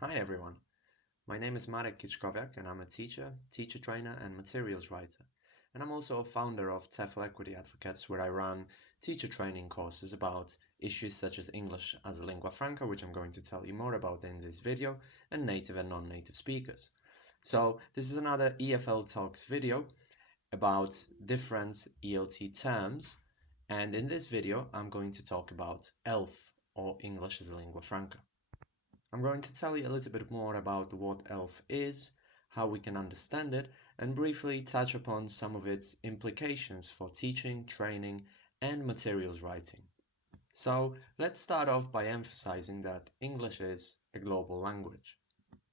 Hi everyone, my name is Marek Kiczkowiak and I'm a teacher, teacher trainer and materials writer. And I'm also a founder of TEFL Equity Advocates where I run teacher training courses about issues such as English as a lingua franca, which I'm going to tell you more about in this video, and native and non-native speakers. So this is another EFL Talks video about different ELT terms, and in this video I'm going to talk about ELF, or English as a lingua franca. I'm going to tell you a little bit more about what ELF is, how we can understand it, and briefly touch upon some of its implications for teaching, training, and materials writing. So let's start off by emphasizing that English is a global language.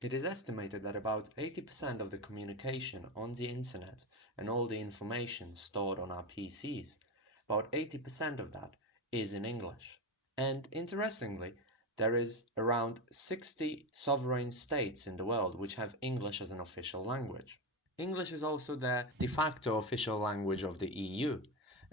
It is estimated that about 80% of the communication on the internet and all the information stored on our PCs, about 80% of that is in English. And interestingly, there is around 60 sovereign states in the world which have English as an official language. English is also the de facto official language of the EU,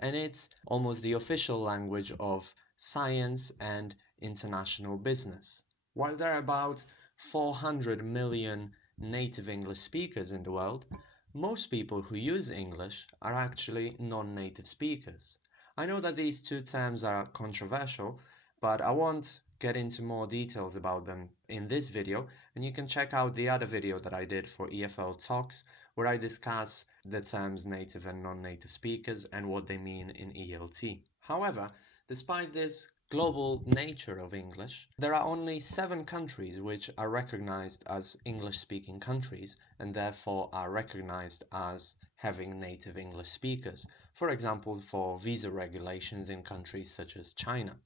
and it's almost the official language of science and international business. While there are about 400 million native English speakers in the world, most people who use English are actually non-native speakers. I know that these two terms are controversial, but I won't get into more details about them in this video, and you can check out the other video that I did for EFL Talks, where I discuss the terms native and non-native speakers and what they mean in ELT. However, despite this global nature of English, there are only 7 countries which are recognized as English-speaking countries and therefore are recognized as having native English speakers. For example, for visa regulations in countries such as China.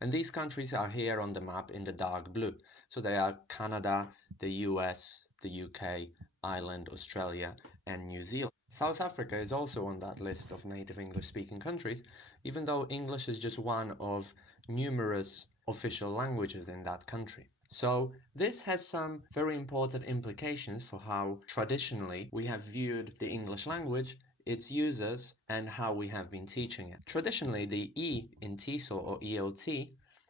And these countries are here on the map in the dark blue. So they are Canada, the US, the UK, Ireland, Australia, and New Zealand. South Africa is also on that list of native English-speaking countries, even though English is just one of numerous official languages in that country. So this has some very important implications for how traditionally we have viewed the English language, its users, and how we have been teaching it. Traditionally, the E in TESOL or ELT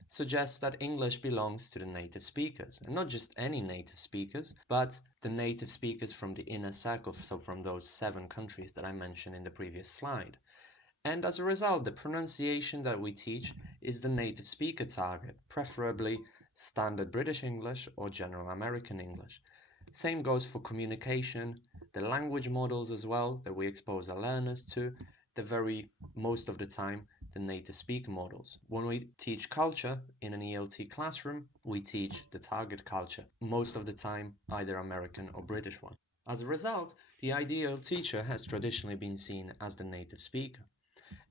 suggests that English belongs to the native speakers, and not just any native speakers, but the native speakers from the inner circle, so from those 7 countries that I mentioned in the previous slide. And as a result, the pronunciation that we teach is the native speaker target, preferably standard British English or general American English. Same goes for communication, the language models as well that we expose our learners to, most of the time, the native speaker models. When we teach culture in an ELT classroom, we teach the target culture, most of the time either American or British one. As a result, the ideal teacher has traditionally been seen as the native speaker.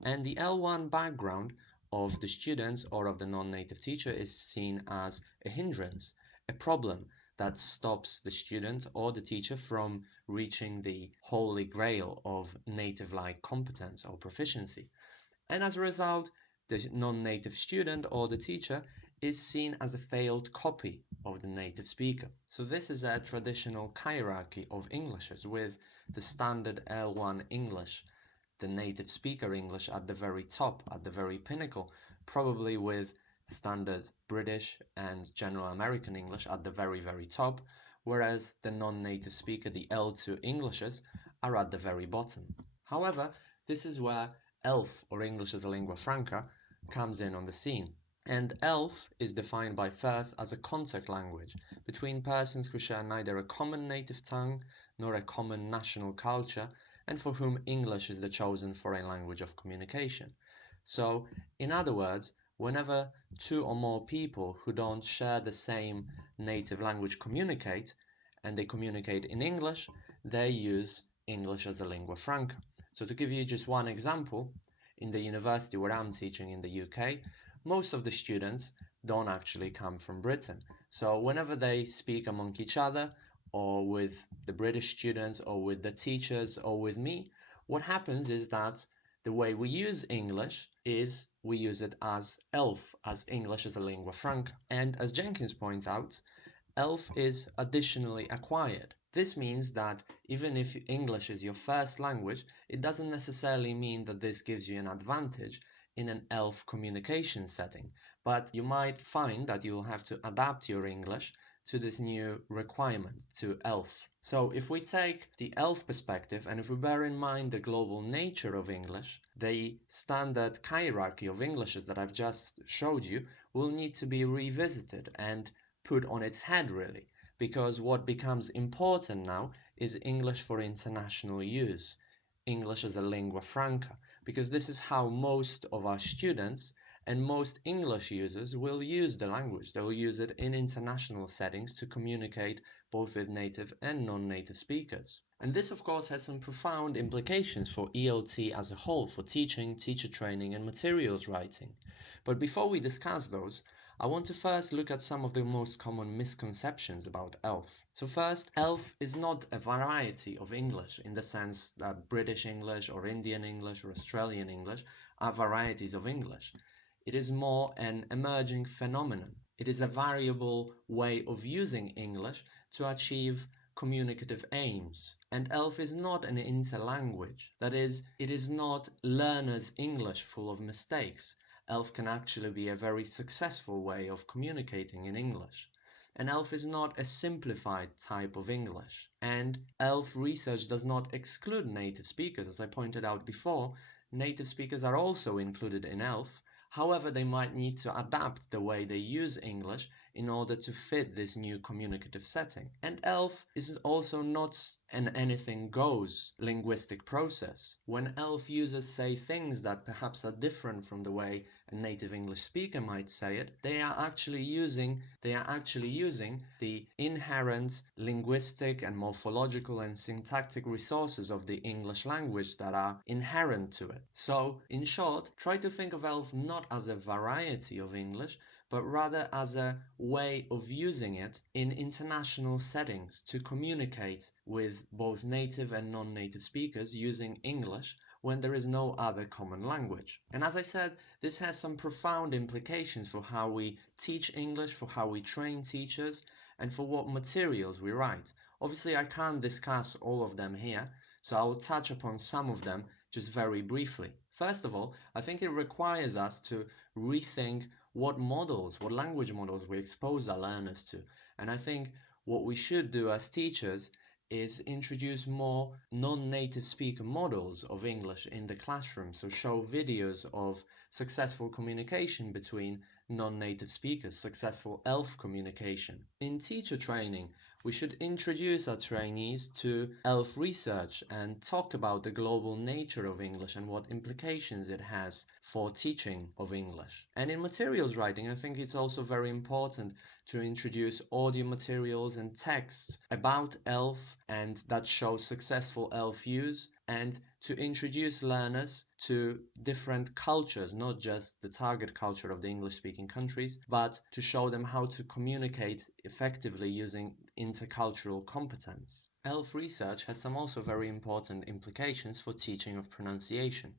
And the L1 background of the students or of the non-native teacher is seen as a hindrance, a problem that stops the student or the teacher from reaching the holy grail of native-like competence or proficiency. And as a result, the non-native student or the teacher is seen as a failed copy of the native speaker. So this is a traditional hierarchy of Englishes with the standard L1 English, the native speaker English at the very top, at the very pinnacle, probably with standard British and general American English at the very, very top, whereas the non-native speaker, the L2 Englishes, are at the very bottom. However, this is where ELF, or English as a lingua franca, comes in on the scene. And ELF is defined by Firth as a contact language between persons who share neither a common native tongue nor a common national culture, and for whom English is the chosen foreign language of communication. So, in other words, whenever 2 or more people who don't share the same native language communicate, and they communicate in English, they use English as a lingua franca. So to give you just one example, in the university where I'm teaching in the UK, most of the students don't actually come from Britain. So whenever they speak among each other, or with the British students, or with the teachers, or with me, what happens is that the way we use English is we use it as ELF, as English as a lingua franca. And as Jenkins points out, ELF is additionally acquired. This means that even if English is your first language, it doesn't necessarily mean that this gives you an advantage in an ELF communication setting, but you might find that you will have to adapt your English to this new requirement, to ELF. So if we take the ELF perspective and if we bear in mind the global nature of English, the standard hierarchy of Englishes that I've just showed you will need to be revisited and put on its head really, because what becomes important now is English for international use, English as a lingua franca, because this is how most of our students and most English users will use the language. They will use it in international settings to communicate both with native and non-native speakers. And this of course has some profound implications for ELT as a whole, for teaching, teacher training and materials writing. But before we discuss those, I want to first look at some of the most common misconceptions about ELF. So first, ELF is not a variety of English in the sense that British English or Indian English or Australian English are varieties of English. It is more an emerging phenomenon. It is a variable way of using English to achieve communicative aims. And ELF is not an interlanguage. That is, it is not learner's English full of mistakes. ELF can actually be a very successful way of communicating in English. And ELF is not a simplified type of English. And ELF research does not exclude native speakers. As I pointed out before, native speakers are also included in ELF. However, they might need to adapt the way they use English in order to fit this new communicative setting. And ELF is also not an anything goes linguistic process. When ELF users say things that perhaps are different from the way a native English speaker might say it, they are actually using the inherent linguistic and morphological and syntactic resources of the English language that are inherent to it. So, in short, try to think of ELF not as a variety of English, but rather as a way of using it in international settings to communicate with both native and non-native speakers using English when there is no other common language. And as I said, this has some profound implications for how we teach English, for how we train teachers, and for what materials we write. Obviously, I can't discuss all of them here, so I will touch upon some of them just very briefly. First of all, I think it requires us to rethink what language models we expose our learners to. And I think what we should do as teachers is introduce more non-native speaker models of English in the classroom. So show videos of successful communication between non-native speakers, successful ELF communication. In teacher training, we should introduce our trainees to ELF research and talk about the global nature of English and what implications it has for teaching of English. And in materials writing, I think it's also very important to introduce audio materials and texts about ELF and that show successful ELF use, and to introduce learners to different cultures, not just the target culture of the English-speaking countries, but to show them how to communicate effectively using intercultural competence. ELF research has some also very important implications for teaching of pronunciation.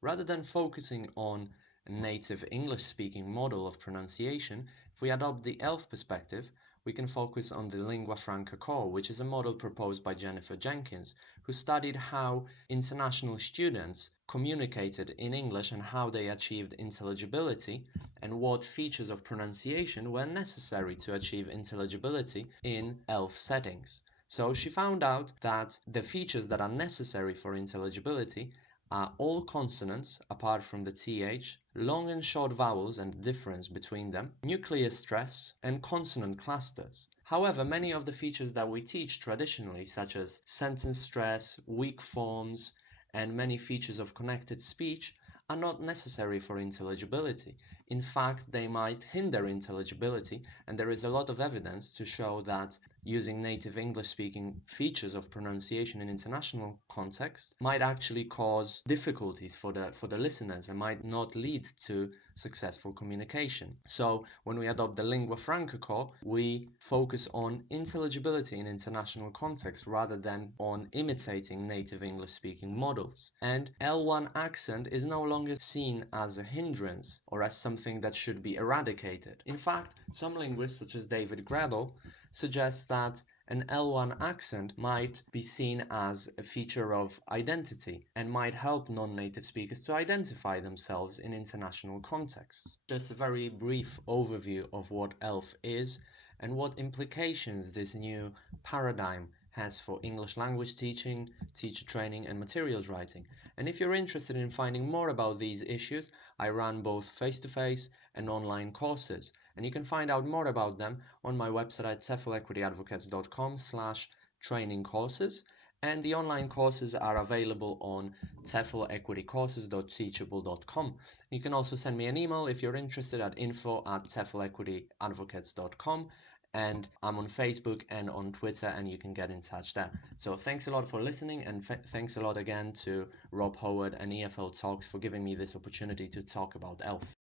Rather than focusing on a native English-speaking model of pronunciation, if we adopt the ELF perspective, we can focus on the Lingua Franca core, which is a model proposed by Jennifer Jenkins, who studied how international students communicated in English and how they achieved intelligibility and what features of pronunciation were necessary to achieve intelligibility in ELF settings. So she found out that the features that are necessary for intelligibility are all consonants apart from the th, long and short vowels and the difference between them, nuclear stress, and consonant clusters. However, many of the features that we teach traditionally, such as sentence stress, weak forms, and many features of connected speech, are not necessary for intelligibility. In fact, they might hinder intelligibility, and there is a lot of evidence to show that using native English-speaking features of pronunciation in international contexts might actually cause difficulties for the listeners and might not lead to successful communication. So when we adopt the Lingua Franca core, we focus on intelligibility in international context rather than on imitating native English-speaking models. And L1 accent is no longer seen as a hindrance or as something that should be eradicated. In fact, some linguists such as David Gradle suggests that an L1 accent might be seen as a feature of identity and might help non-native speakers to identify themselves in international contexts. Just a very brief overview of what ELF is and what implications this new paradigm has for English language teaching, teacher training, and materials writing. And if you're interested in finding more about these issues, I run both face-to-face and online courses, and you can find out more about them on my website at teflequityadvocates.com/training courses, and the online courses are available on teflequitycourses.teachable.com. You can also send me an email if you're interested at info@teflequityadvocates.com, and I'm on Facebook and on Twitter, and you can get in touch there. So thanks a lot for listening, and thanks a lot again to Rob Howard and EFL Talks for giving me this opportunity to talk about ELF.